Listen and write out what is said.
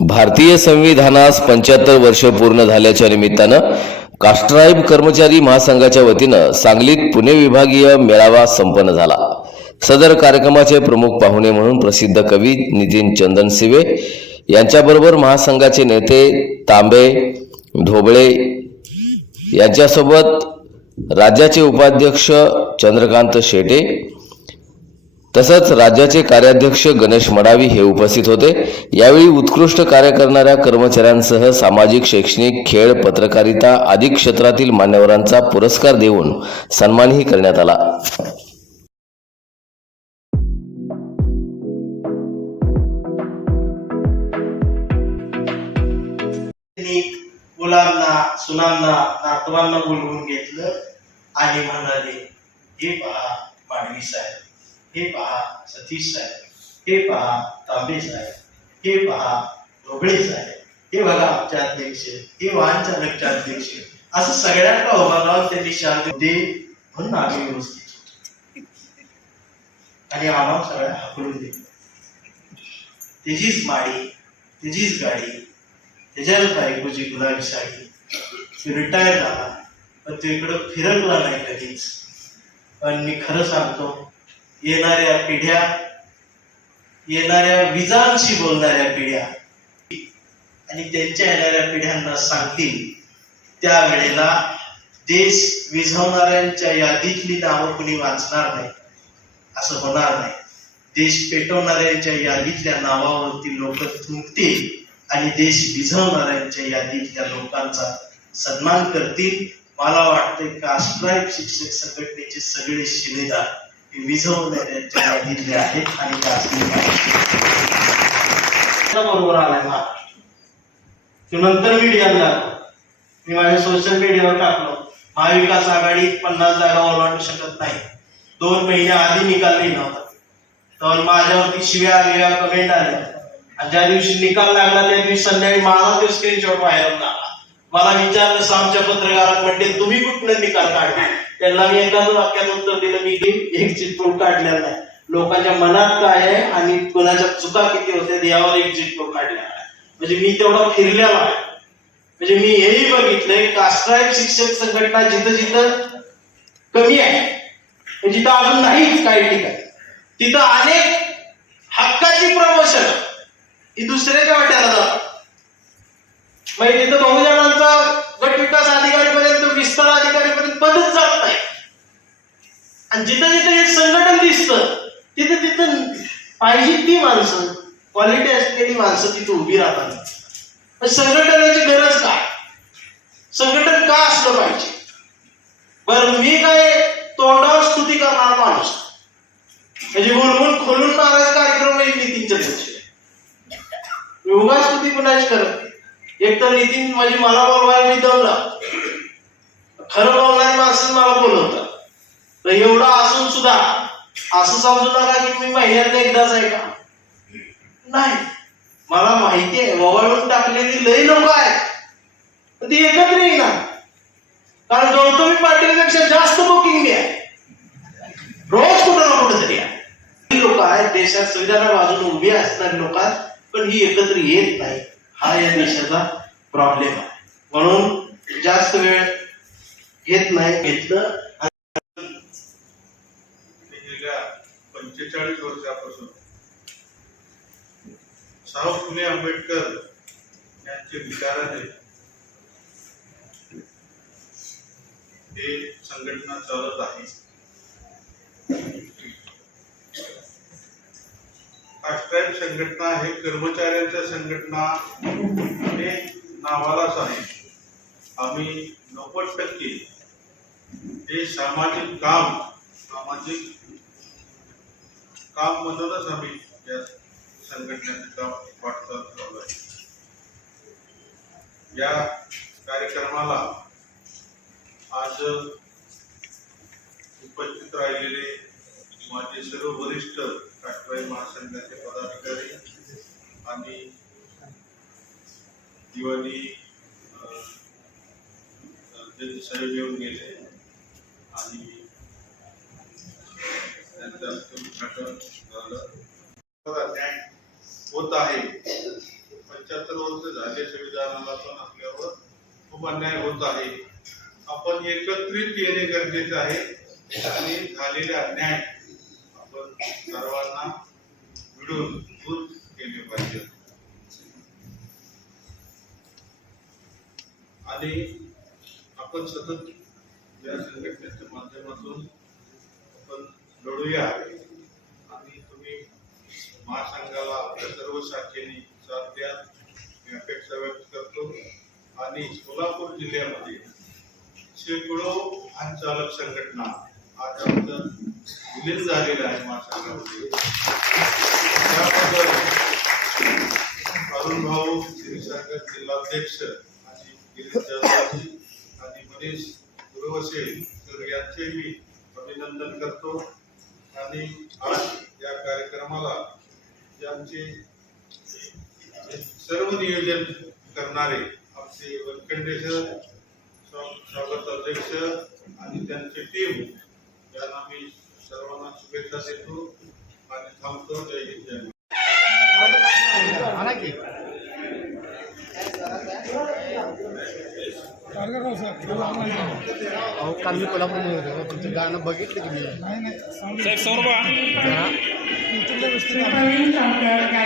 भारतीय संविधानास पंच्याहत्तर वर्ष पूर्ण झाल्याच्या निमित्तानं काष्टराईब कर्मचारी महासंघाच्या वतीनं सांगलीत पुणे विभागीय मेळावा संपन्न झाला. सदर कार्यक्रमाचे प्रमुख पाहुणे म्हणून प्रसिद्ध कवी नितीन चंदन सिवे यांच्याबरोबर महासंघाचे नेते तांबे ढोबळे यांच्यासोबत राज्याचे उपाध्यक्ष चंद्रकांत शेटे तसंच राज्याचे कार्याध्यक्ष गणेश मडावी हे उपस्थित होते. यावेळी उत्कृष्ट कार्य करणाऱ्या कर्मचाऱ्यांसह सामाजिक शैक्षणिक खेळ पत्रकारिता आदी क्षेत्रातील मान्यवरांचा पुरस्कार देऊन सन्मानही करण्यात आला. मुलांना सुनांना नातवांना बोलवून घेतलं आणि म्हणाले हे पहा मांडवी साहेब. हे पहा सतीश साहेब. हे पहा तांबे साहेब. हे पहा ढोबळे साहेब. हे बघा आमचे अध्यक्ष. हे वाहन चालकचे अध्यक्ष. असं सगळ्यांना उभा राहून त्यांनी शांत होते म्हणून आम्ही व्यवस्थित आणि आम्हाला सगळ्या हाकलून दिलं. त्याचीच माडी त्याचीच गाडी त्याच्याच बायकोची गुलाबी साडी. तो रिटायर झाला पण तो इकडं फिरकला नाही कधीच. पण मी खरं सांगतो येणाऱ्या पिढ्या येणाऱ्या विजांशी बोलणाऱ्या पिढ्या आणि त्यांच्या येणाऱ्या पिढ्यांना सांगतील त्यावेळेला देश विझवणाऱ्यांच्या यादीतली नावं कुणी वाचणार नाही. असं होणार नाही. देश पेटवणाऱ्यांच्या यादीतल्या नावावरती लोक थुंकतील आणि देश विझवणाऱ्यांच्या यादीतल्या लोकांचा सन्मान करतील. मला वाटतंय कास्ट्राईब शिक्षक संघटनेचे सगळे शिलेदार हे आहेत आणि बरोबर आलाय महाराष्ट्र नंतर मीडियाला मी माझ्या सोशल मीडियावर टाकलो. महाविकास आघाडी पन्नास जागा ओलांडू शकत नाही. दोन महिन्या आधी निकाल लिहिला होता. तर माझ्यावरती शिव्या आलेल्या कमेंट आल्या. आणि ज्या दिवशी निकाल लागला त्या दिवशी संध्याकाळी माझा ते स्क्रीनशॉट व्हायरल झाला मला विचारलं सामच्या आमच्या पत्रकारात म्हणजे तुम्ही कुठलं निकाल काढला? त्यांना मी एकाच वाक्यात उत्तर दिलं मी एक चिटकोट काढलेला नाही. लोकांच्या मनात काय आहे आणि कोणाच्या चुका किती होते यावर एक चिटकोट काढलेला आहे. म्हणजे मी तेवढा फिरलेला आहे. म्हणजे मी हेही बघितलंय कास्ट्राईब शिक्षक संघटना जिथं जिथं कमी आहे जिथं अजून नाहीच काही ठिकाणी तिथं अनेक हक्काची प्रमोशन ही दुसऱ्याच्या वाट्याला जातात. म्हणजे तिथं बहुजनांचा आणि जिथं जिथं हे संघटन दिसतं तिथं तिथं पाहिजे ती माणसं क्वालिटी असलेली माणसं तिथं उभी राहतात. संघटनाची गरज काय? संघटन का असलं पाहिजे? बरं मी काय तोंडावर स्तुती करणार माणूस? म्हणजे मुलमुल खोलून मारायचा कार्यक्रम नाही नितीनच्या दिवशी मी स्तुती कुणाची करत एक तर नितीन म्हणजे मला बोलवायला मी दमला. खरं बोलणारी माणसं मला बोलवतात. तर एवढं असून सुद्धा असं समजू नका की मी महिन्यात एकदाच आहे का? नाही. मला माहिती आहे ववाळून टाकलेली लई लोक आहे ती एकत्र येईना कारण गौतमी पाटीलपेक्षा जास्त बुकिंग मी आहे रोज कुठं ना कुठं तरी आहे लोक आहेत देशात संविधाना बाजून उभी असणारी लोक आहेत पण ही एकत्र येत नाही. हा या देशाचा प्रॉब्लेम आहे. म्हणून जास्त वेळ घेत नाही घेतलं साव फुले आंबेडकर यांचे विचाराने हे संघटना चालत आहे. कास्ट्राईब संघटना हे कर्मचाऱ्यांच्या संघटना हे नावालाच आहे. आम्ही नव्वद टक्के हे सामाजिक काम सामाजिक काम म्हणूनच आम्ही संघटनेचा वाटचाल चालू आहे. या कार्यक्रमाला आज उपस्थित राहिलेले माझे सर्व वरिष्ठ राष्ट्रवादी महासंघाचे पदाधिकारी आणि दिवाळी त्यांचे साहेब येऊन गेले आणि त्यांचं उद्घाटन झालं. बघा, होत आहे. पंच्याहत्तर वर्ष झाले संविधानाला पण आपल्यावर खूप अन्याय होत आहे. आपण एकत्रित येणे गरजेचे आहे आणि झालेला अन्याय आपण सर्वांना मिळून दूर केले पाहिजे. आणि आपण सतत या संघटनेच्या माध्यमातून आपण लढूया. आणि तुम्ही महासंघाला आपल्या सर्व शाखेने साथ द्या मी अपेक्षा व्यक्त करतो. आणि सोलापूर जिल्ह्यामध्ये शेकडो वाहन चालक संघटना आज आमचं विलीन झालेलं आहे महासंघामध्ये त्याबद्दल अरुण भाऊ क्षीरसागर जिल्हाध्यक्ष आणि गिरीश आणि मनीष गुरुवसे तर यांचे मी अभिनंदन करतो. आणि आज या कार्यक्रमाला सर्व नियोजन करणारे आमचे स्वा- स्वागत अध्यक्ष आणि त्यांची टीम यांना मी सर्वांना शुभेच्छा देतो आणि थांबतो. जय हिंद जय. अहो काल मी कोल्हापूरमध्ये होतो. तुमचं गाणं बघितलं की मी 全面从严治党。